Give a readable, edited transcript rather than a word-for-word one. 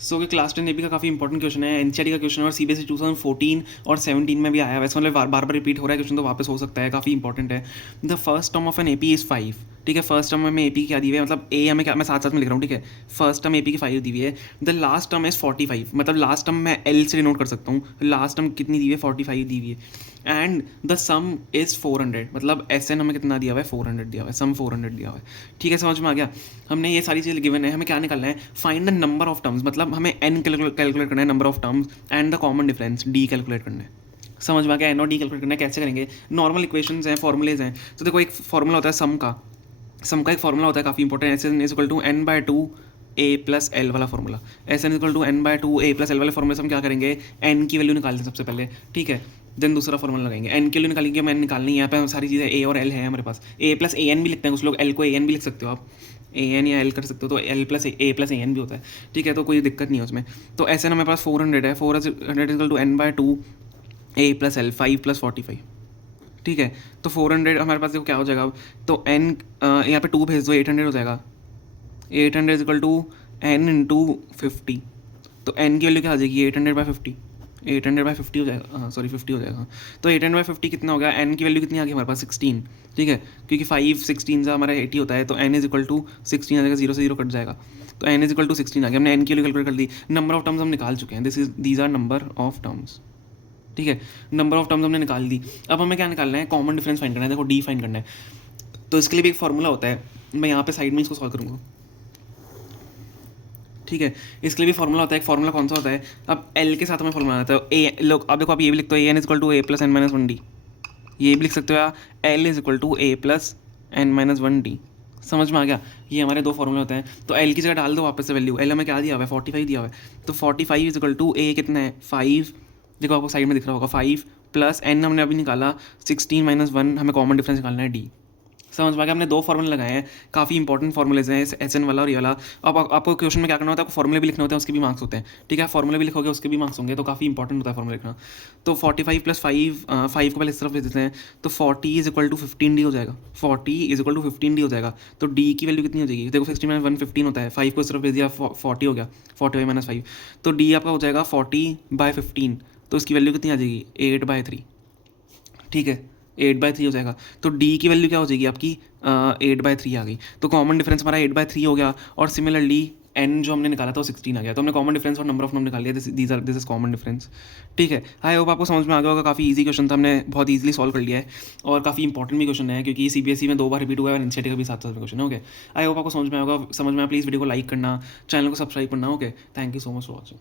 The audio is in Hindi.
सो कि क्लास 10 एपी का काफ़ी इंपॉर्टेंट क्वेश्चन है, एनसीईआरटी का क्वेश्चन और सीबीएसई 2014 और 17 में भी आया है। वैसे मतलब बार बार रिपीट हो रहा है क्वेश्चन, तो वापस हो सकता है, काफ़ी इंपॉर्टेंट है। The first term of an AP is 5। ठीक है, फर्स्ट टर्म में एपी क्या दी हुई है, मतलब ए हमें क्या, मैं साथ साथ में लिख रहा हूँ। ठीक है, फर्स्ट टर्म एपी की 5 दी हुई है। द लास्ट टर्म इज़ 45, मतलब लास्ट टर्म मैं एल से डिनोट कर सकता हूँ। लास्ट टर्म कितनी दी हुई है, 45 दी हुई है। एंड द सम इज़ 400, मतलब एस एन हमें कितना दिया हुआ है, 400 दिया हुआ है, सम 400 दिया हुआ है। ठीक है, समझ में आ गया। हमने ये सारी चीज़ें गिवन है, हमें क्या निकालना है, find the number of terms, मतलब हमें एन कैलकुलेट करना है, number of terms, and the common difference D calculate करना है। समझ में आ गया, एन और डी कैलकुलेट करना है, कैसे करेंगे, नॉर्मल इक्वेशंस हैं, फॉर्मुलेज हैं। तो देखो एक फॉर्मूला होता है सम का एक फॉर्मूला होता है काफ़ी important, S n is equal to n by two a plus l वाला formula. S n equal to n by two a plus l वाले फॉर्मूले से हम क्या करेंगे, एन की वैल्यू निकालते हैं सबसे पहले। ठीक है, देन दूसरा फॉर्मूला लगाएंगे, एन के लिए निकालेंगे, हम एन निकालनी है। यहाँ पे सारी चीज़ें ए और एल है हमारे पास, ए प्लस ए एन भी लिखते हैं कुछ लोग, एल को ए एन भी लिख सकते हो आप, ए एन या एल कर सकते हो, तो L plus A plus A N भी होता है। ठीक है, तो कोई दिक्कत नहीं है उसमें। तो एस एन हमारे पास 400 है, 400 equal to n by two a plus l, 5 plus 45। ठीक है, तो 400 हमारे पास देखो क्या हो जाएगा अब, तो एन यहाँ पे 2 भेज दो, 800 हो जाएगा। 800 is equal to n into 50, तो एन की वैल्यू क्या आ जाएगी, 800/50, 800/50 हो जाएगा, हाँ सॉरी 50 हो जाएगा। तो 800/50 कितना हो गया, एन की वैल्यू कितनी आ गई हमारे पास, 16। ठीक है, क्योंकि 5 16 से हमारा 80 होता है, तो एन इज इक्वल टू 16 आ जाएगा, 0 से 0 कट जाएगा, तो एन इज इक्वल टू 16 आ गया। हमने एन की वैल्यू कैलकुलेट कर दी, नंबर ऑफ टर्म्स हम निकाल चुके हैं, these are number of terms. ठीक है, नंबर ऑफ टर्म्स हमने निकाल दी। अब हमें क्या निकालना है, कॉमन डिफरेंस फाइंड करना है। देखो डी फाइंड करना है, तो इसके लिए भी एक फॉर्मूला होता है, मैं यहाँ पे साइड में इसको सॉल्व करूँगा। ठीक है, इसके लिए भी फॉर्मूला होता है, एक फॉर्मूला कौन सा होता है, अब एल के साथ हमें फॉर्मूला आता है ए, लोग अब देखो आप ये भी लिखते हो, a n is equal to a plus n minus 1 d, ये भी लिख सकते हो, या l is equal to a plus n minus 1 d. समझ में आ गया, ये हमारे दो फॉर्मूले होते हैं। तो एल की जगह डाल दो वापस से वैल्यू, एल हमें क्या दिया हुआ है, 45 दिया हुआ है, तो 45 इज इक्वल टू ए कितना है, 5, देखो आपको साइड में दिख रहा होगा 5 प्लस एन हमने अभी निकाला 16 माइनस 1, हमें कॉमन डिफरेंस निकालना है डी। समझ में आ गया, हमने दो फॉर्मूले लगाए हैं, काफ़ी इंपॉर्टेंट फॉर्मुलेज हैं, एस एन वाला और ये वाला। अब आपको क्वेश्चन में क्या करना होता है, आपको फॉर्मूले भी लिखने होते हैं, उसके भी मार्क्स होते हैं। ठीक है, फॉर्मूले भी लिखोगे उसके भी मार्क्स होंगे, तो काफ़ी इंपॉर्टेंट होता है फॉर्मूला लिखना। तो 45 प्लस 5, 5 को पहले इस तरफ भेज देते हैं, तो 40 इज इक्वल टू 15 डी हो जाएगा, 40 इज इक्वल टू 15 डी हो जाएगा। तो डी की वैल्यू कितनी हो जाएगी, देखो 16 माइनस 1 15 होता है, 5 को इस तरफ भेज दिया, 40 हो गया, 45 माइनस 5, तो डी आपका हो जाएगा 40/15, तो इसकी वैल्यू कितनी आ जाएगी, 8/3। ठीक है, 8/3 हो जाएगा, तो डी की वैल्यू क्या हो जाएगी आपकी, 8/3 आ गई। तो कॉमन डिफरेंस हमारा 8/3 हो गया, और सिमिलरली एन जो हमने निकाला था वो 16 आ गया, तो हमने कॉमन डिफरेंस और नंबर ऑफ नंबर निकाल लिया, दिस इज कॉमन डिफरेंस। ठीक है, आई होप आपको समझ में आ गया होगा, काफ़ी इजी क्वेश्चन था, हमने बहुत ईजिली सॉल्व कर लिया है, और काफ़ी इंपॉर्टेंट भी क्वेश्चन है, क्योंकि सीबीएसई में 2 बार रिपीट हुआ है, और एनसीईआरटी का भी 7 क्वेश्चन है। ओके, आई होप आपको समझ में आएगा, समझ में आया प्लीज़ वीडियो को लाइक करना, चैनल को सब्सक्राइब करना। Okay, thank you so much for watching.